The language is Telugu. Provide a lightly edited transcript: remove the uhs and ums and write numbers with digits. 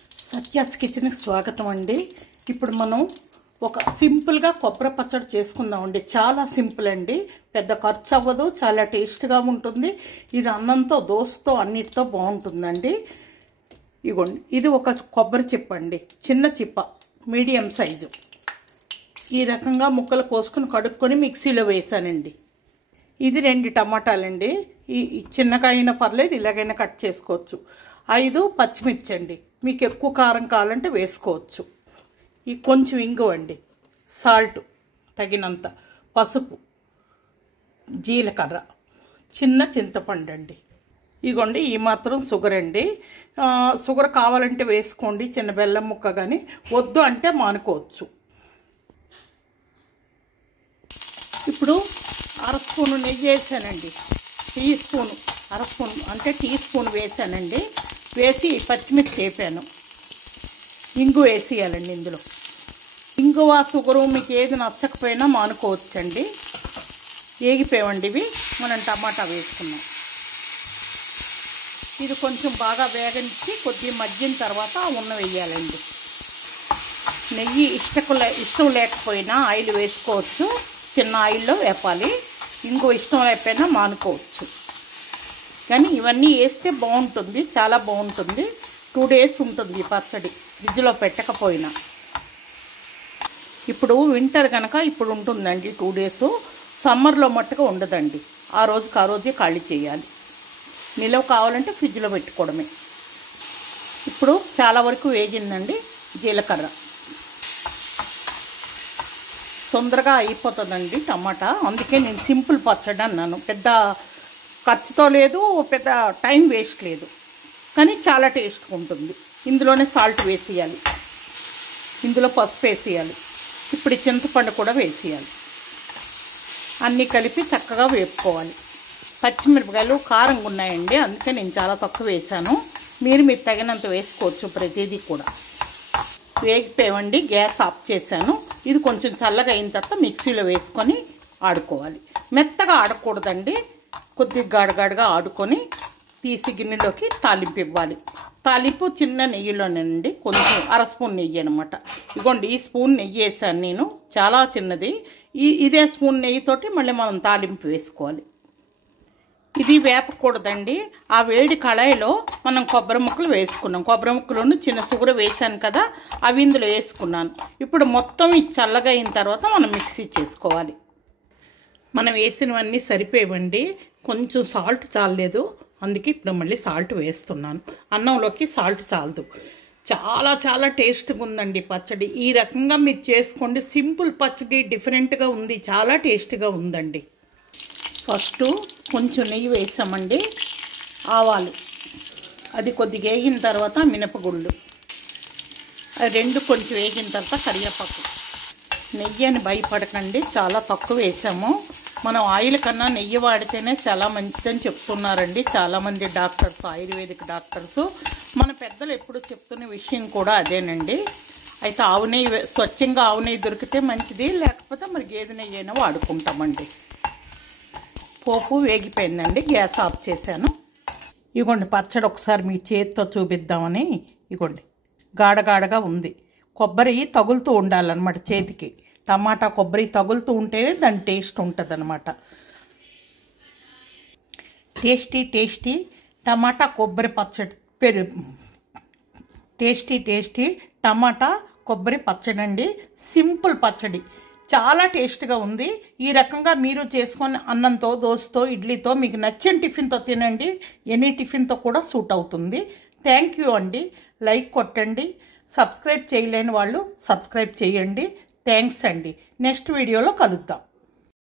సత్యాస్ కిచెన్కి స్వాగతం అండి. ఇప్పుడు మనం ఒక సింపుల్గా కొబ్బరి పచ్చడి చేసుకుందామండి. చాలా సింపుల్ అండి, పెద్ద ఖర్చు అవ్వదు, చాలా టేస్ట్గా ఉంటుంది. ఇది అన్నంతో దోసతో అన్నిటితో బాగుంటుందండి. ఇగోండి, ఇది ఒక కొబ్బరి చిప్ప అండి, చిన్న చిప్ప, మీడియం సైజు. ఈ రకంగా ముక్కలు కోసుకొని కడుక్కొని మిక్సీలో వేసానండి. ఇది 2 టమాటాలండి. ఈ చిన్నగా అయినా పర్లేదు, ఇలాగైనా కట్ చేసుకోవచ్చు. 5 పచ్చిమిర్చి అండి, మీకు ఎక్కువ కారం కావాలంటే వేసుకోవచ్చు. ఈ కొంచెం ఇంగువ అండి, సాల్ట్ తగినంత, పసుపు, జీలకర్ర, చిన్న చింతపండు అండి. ఇగోండి, ఈ మాత్రం షుగర్ అండి. షుగర్ కావాలంటే వేసుకోండి, చిన్న బెల్లం ముక్క, కానీ వద్దు అంటే మానుకోవచ్చు. ఇప్పుడు 1/2 స్పూను నెయ్యి వేసానండి. టీ స్పూను, 1/2 స్పూన్ అంటే టీ స్పూన్ వేసానండి. వేసి పచ్చిమిర్చి వేపాను. ఇంగు వేసేయాలండి ఇందులో. ఇంగువ షుగరు మీకు ఏది నచ్చకపోయినా మానుకోవచ్చండి. వేగిపోయామండి ఇవి. మనం టమాటా వేసుకున్నాం. ఇది కొంచెం బాగా వేగనిచ్చి కొద్దిగా మగ్గిన తర్వాత ఉన్న వేయాలండి. నెయ్యి ఇష్టం లేకపోయినా ఆయిల్ వేసుకోవచ్చు, చిన్న ఆయిల్లో వేపాలి. ఇంకో ఇష్టం లేకపోయినా మానుకోవచ్చు. కానీ ఇవన్నీ వేస్తే బాగుంటుంది, చాలా బాగుంటుంది. 2 డేస్ ఉంటుంది ఈ పచ్చడి, ఫ్రిడ్జ్లో పెట్టకపోయినా. ఇప్పుడు వింటర్ కనుక ఇప్పుడు ఉంటుందండి 2 డేస్. సమ్మర్లో మట్టుగా ఉండదండి. ఆ రోజే ఖాళీ చేయాలి. నిలవ కావాలంటే ఫ్రిడ్జ్లో పెట్టుకోవడమే. ఇప్పుడు చాలా వరకు వేగిందండి. జీలకర్ర తొందరగా అయిపోతుందండి టమాటా, అందుకే నేను సింపుల్ పచ్చడి అన్నాను. పెద్ద ఖర్చుతో లేదు, పెద్ద టైం వేస్ట్ లేదు, కానీ చాలా టేస్ట్గా ఉంటుంది. ఇందులోనే సాల్ట్ వేసేయాలి, ఇందులో పసుపు వేసేయాలి. ఇప్పుడు చింతపండు కూడా వేసేయాలి. అన్నీ కలిపి చక్కగా వేపుకోవాలి. పచ్చిమిరపకాయలు కారంగా ఉన్నాయండి, అందుకే నేను చాలా తక్కువ వేసాను. మీరు తగినంత వేసుకోవచ్చు ప్రతిదీ కూడా. వేగిపోయామండి, గ్యాస్ ఆఫ్ చేశాను. ఇది కొంచెం చల్లగా అయిన తర్వాత మిక్సీలో వేసుకొని ఆడుకోవాలి. మెత్తగా ఆడకూడదండి, కొద్దిగా గాడగాడుగా ఆడుకొని తీసి గిన్నెలోకి తాలింపు ఇవ్వాలి. తాలింపు చిన్న నెయ్యిలోనేనండి, కొంచెం 1/2 స్పూన్ నెయ్యి అనమాట. ఇగోండి, ఈ స్పూన్ నెయ్యి వేసాను నేను, చాలా చిన్నది. ఇదే స్పూన్ నెయ్యితోటి మళ్ళీ మనం తాలింపు వేసుకోవాలి. ఇది వేపకూడదండి. ఆ వేడి కళాయిలో మనం కొబ్బరి ముక్కలు వేసుకున్నాం. కొబ్బరి ముక్కలను చిన్న షుగర్ వేసాను కదా, అవి ఇందులో వేసుకున్నాను. ఇప్పుడు మొత్తం ఇది చల్లగా అయిన తర్వాత మనం మిక్సీ చేసుకోవాలి. మనం వేసినవన్నీ సరిపోయేవండి. కొంచెం సాల్ట్ చాలలేదు, అందుకే ఇప్పుడు మళ్ళీ సాల్ట్ వేస్తున్నాను. అన్నంలోకి సాల్ట్ చాలదు. చాలా చాలా టేస్ట్గా ఉందండి పచ్చడి. ఈ రకంగా మీరు చేసుకోండి. సింపుల్ పచ్చడి, డిఫరెంట్గా ఉంది, చాలా టేస్ట్గా ఉందండి. ఫస్ట్ కొంచెం నెయ్యి వేసామండి. ఆవాలు, అది కొద్దిగా వేగిన తర్వాత మినపగుళ్ళు, అది 2 కొంచెం వేగిన తర్వాత కరివేపాకు. నెయ్యి అని భయపడకండి, చాలా తక్కువ వేసాము. మనం ఆయిల్ కన్నా నెయ్యి వాడితేనే చాలా మంచిదని చెప్తున్నారండి చాలామంది డాక్టర్స్, ఆయుర్వేదిక్ డాక్టర్స్. మన పెద్దలు ఎప్పుడు చెప్తున్న విషయం కూడా అదేనండి. అయితే ఆవు నెయ్యి, స్వచ్ఛంగా ఆవు నెయ్యి దొరికితే మంచిది, లేకపోతే మరి గేదె నెయ్యి అయినా వాడుకుంటామండి. పోపు వేగిపోయిందండి, గ్యాస్ ఆఫ్ చేశాను. ఇగోండి, పచ్చడి ఒకసారి మీ చేతితో చూపిద్దామని. ఇగోండి, గాడగాడగా ఉంది. కొబ్బరి తగులుతూ ఉండాలన్నమాట చేతికి. టమాటా కొబ్బరి తగులుతూ ఉంటేనే దాని టేస్ట్ ఉంటుంది అన్నమాట. టేస్టీ టమాటా కొబ్బరి పచ్చడి, టేస్టీ టమాటా కొబ్బరి పచ్చడి అండి. సింపుల్ పచ్చడి, చాలా టేస్ట్గా ఉంది. ఈ రకంగా మీరు చేసుకొని అన్నంతో, దోసతో, ఇడ్లీతో, మీకు నచ్చిన టిఫిన్తో తినండి. ఎనీ టిఫిన్తో కూడా సూట్ అవుతుంది. థ్యాంక్ యూ అండి. లైక్ కొట్టండి. సబ్స్క్రైబ్ చేయలేని వాళ్ళు సబ్స్క్రైబ్ చేయండి. థ్యాంక్స్ అండి. నెక్స్ట్ వీడియోలో కలుద్దాం.